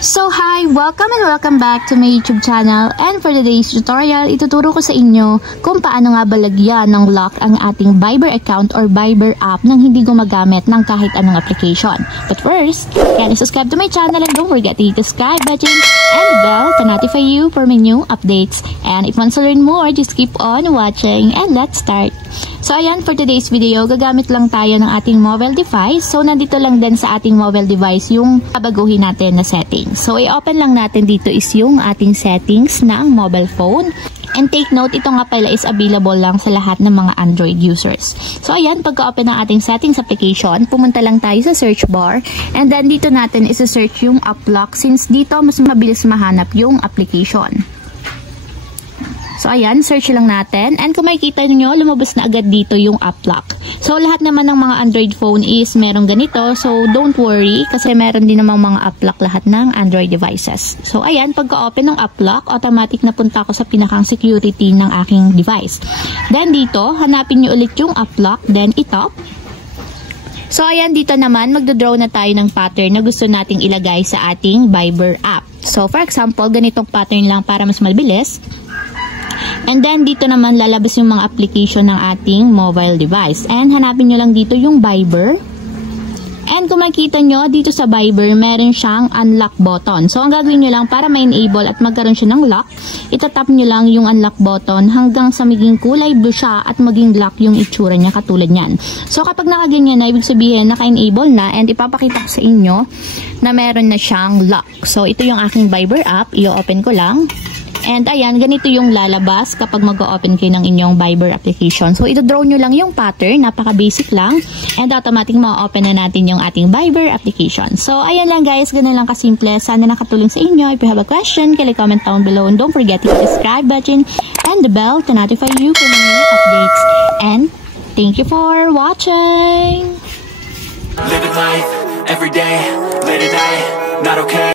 So hi! Welcome back to my YouTube channel, and for today's tutorial, ituturo ko sa inyo kung paano nga balagyan ng lock ang ating Viber account or Viber app nang hindi gumagamit ng kahit anong application. But first, can you subscribe to my channel and don't forget to hit the subscribe button and the bell to notify you for my new updates. And if you want to learn more, just keep on watching and let's start! So ayan, for today's video, gagamit lang tayo ng ating mobile device. So nandito lang din sa ating mobile device yung babaguhin natin na settings. So i-open lang natin dito is yung ating settings ng mobile phone. And take note, ito nga pala is available lang sa lahat ng mga Android users. So ayan, pagka-open ng ating settings application, pumunta lang tayo sa search bar. And then dito natin isa-search yung app lock since dito mas mabilis mahanap yung application. So ayan, search lang natin. And kung makikita niyo, lumabas na agad dito yung app lock. So lahat naman ng mga Android phone is merong ganito. So don't worry kasi meron din namang mga app lock lahat ng Android devices. So ayan, pagka-open ng app lock, automatic na punta ako sa pinakang security ng aking device. Then dito, hanapin niyo ulit yung app lock, then itop. So ayan, dito naman magdodraw na tayo ng pattern na gusto nating ilagay sa ating Viber app. So for example, ganitong pattern lang para mas mabilis. And then, dito naman lalabas yung mga application ng ating mobile device. And hanapin nyo lang dito yung Viber. And kung makikita nyo, dito sa Viber, meron siyang unlock button. So, ang gagawin nyo lang para ma-enable at magkaroon siya ng lock, itatap nyo lang yung unlock button hanggang sa maging kulay blue siya at maging lock yung itsura niya katulad nyan. So, kapag nakaganyan na, ibig sabihin, naka-enable na and ipapakita ko sa inyo na meron na siyang lock. So, ito yung aking Viber app. I-open ko lang. And ayan, ganito yung lalabas kapag mag-open kayo ng inyong Viber application. So, ito-draw nyo lang yung pattern. Napaka-basic lang. And automatic ma-open na natin yung ating Viber application. So, ayan lang guys. Ganun lang kasimple. Sana nakatulong sa inyo. If you have a question, like-comment down below. And don't forget to hit the subscribe button and the bell to notify you for new updates. And thank you for watching! Living life, every day, late at night, not okay.